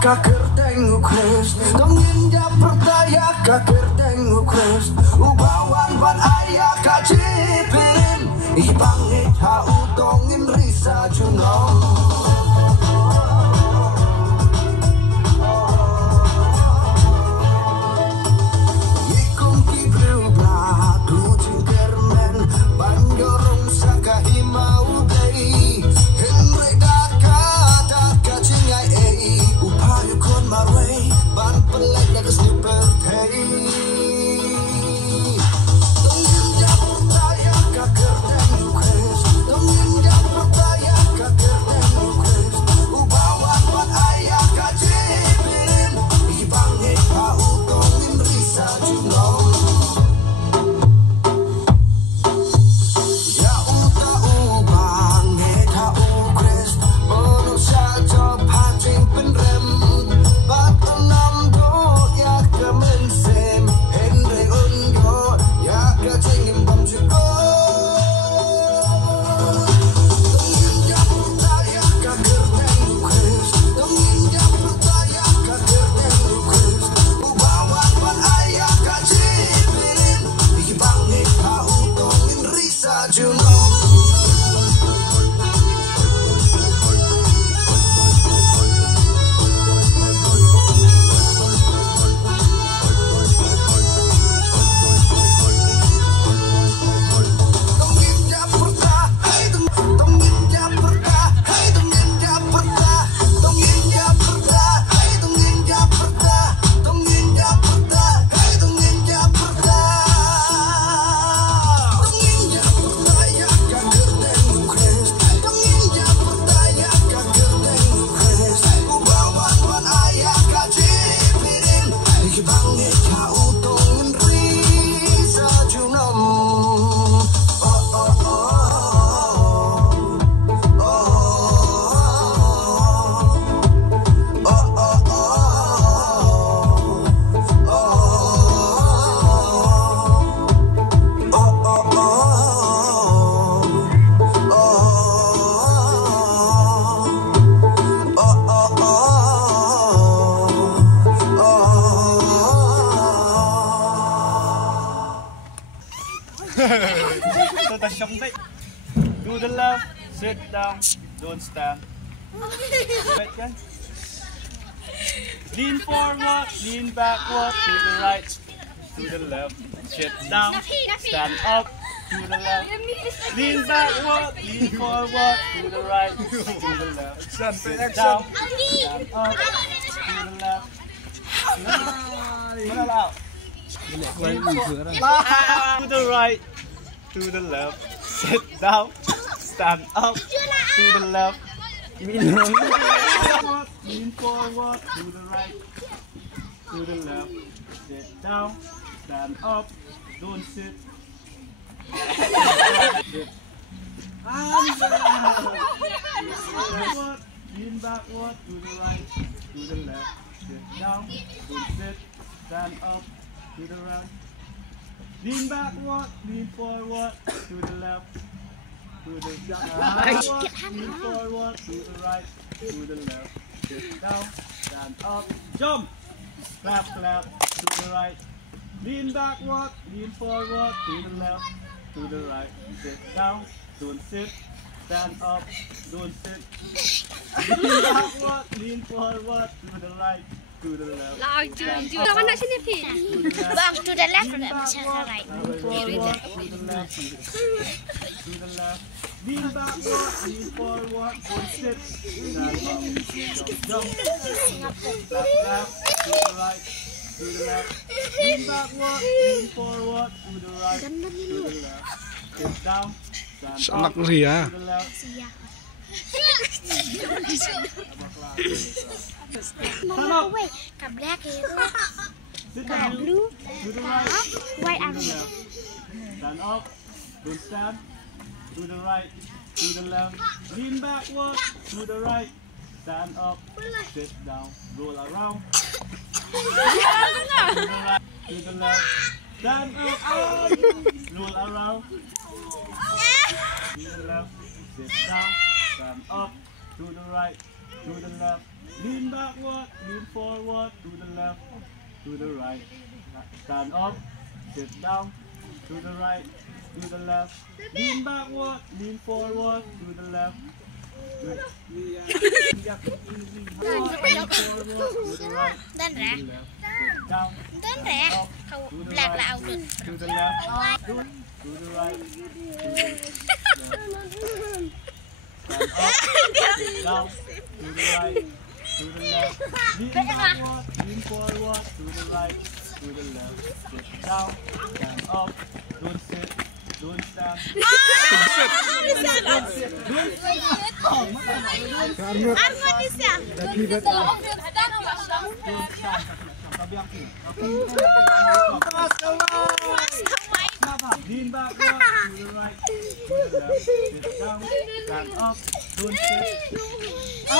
kakir tengok Chris, dongin dia percaya kakir tengok Chris, ubawan ban ayah kacipirin, ibangit hau dongin risa junong. Do the left, sit down, don't stand. Right, guys? Lean forward, lean backward, to the right, to the left, sit down, stand up, to the left, lean backward, lean forward, to the right, to the left, sit down, stand up, to the left. To the right, to the left, sit down, stand up, to the left, lean forward, to the right, to the left, sit down, stand up, don't sit, lean backward, to the right, to the left, sit down, don't sit, stand up, to the right, lean backward, lean forward, to the left, to the right, lean forward, to the right, to the left, sit down, stand up, jump, clap, clap, to the right, lean backward, lean forward, to the left, to the right, sit down, don't sit, stand up, don't sit, lean backward, lean forward, to the right, to the left. Lawan nak sini pi. Bang, to the left or the right? To the left. Lean backward, lean forward, don't sit, stand up, jump, clap, clap, to the right, to the left. Lean backward, lean forward, to the right, to the left. Sit down, stand up, to the left. Black itu, blue, to the right, white to and the left. Stand up, don't stand, to the right, to the left. Lean backward, to the right, stand up, sit down, roll around. To the right, to the left, stand up, roll around. To the left, sit down, stand up, to the right, to the left, Lean backward, lean forward, to the left, to the right. Stand up, sit down, to the right, to the left. Lean backward, lean forward, to the left. Good. Lean forward, to the right, Đơn to rẻ. the left. Sit down, Đơn stand rẻ. up, Không to the lạc là right, ảo được. to the left, to the right, to the left. Stand up, sit down, to the right, to the left. Lean backward, lean forward, to the right, to the left. Sit down, stand up, don't sit, don't stand. Harmonisnya. Lean backward, to the right, to the left. Sit down, stand up, don't sit.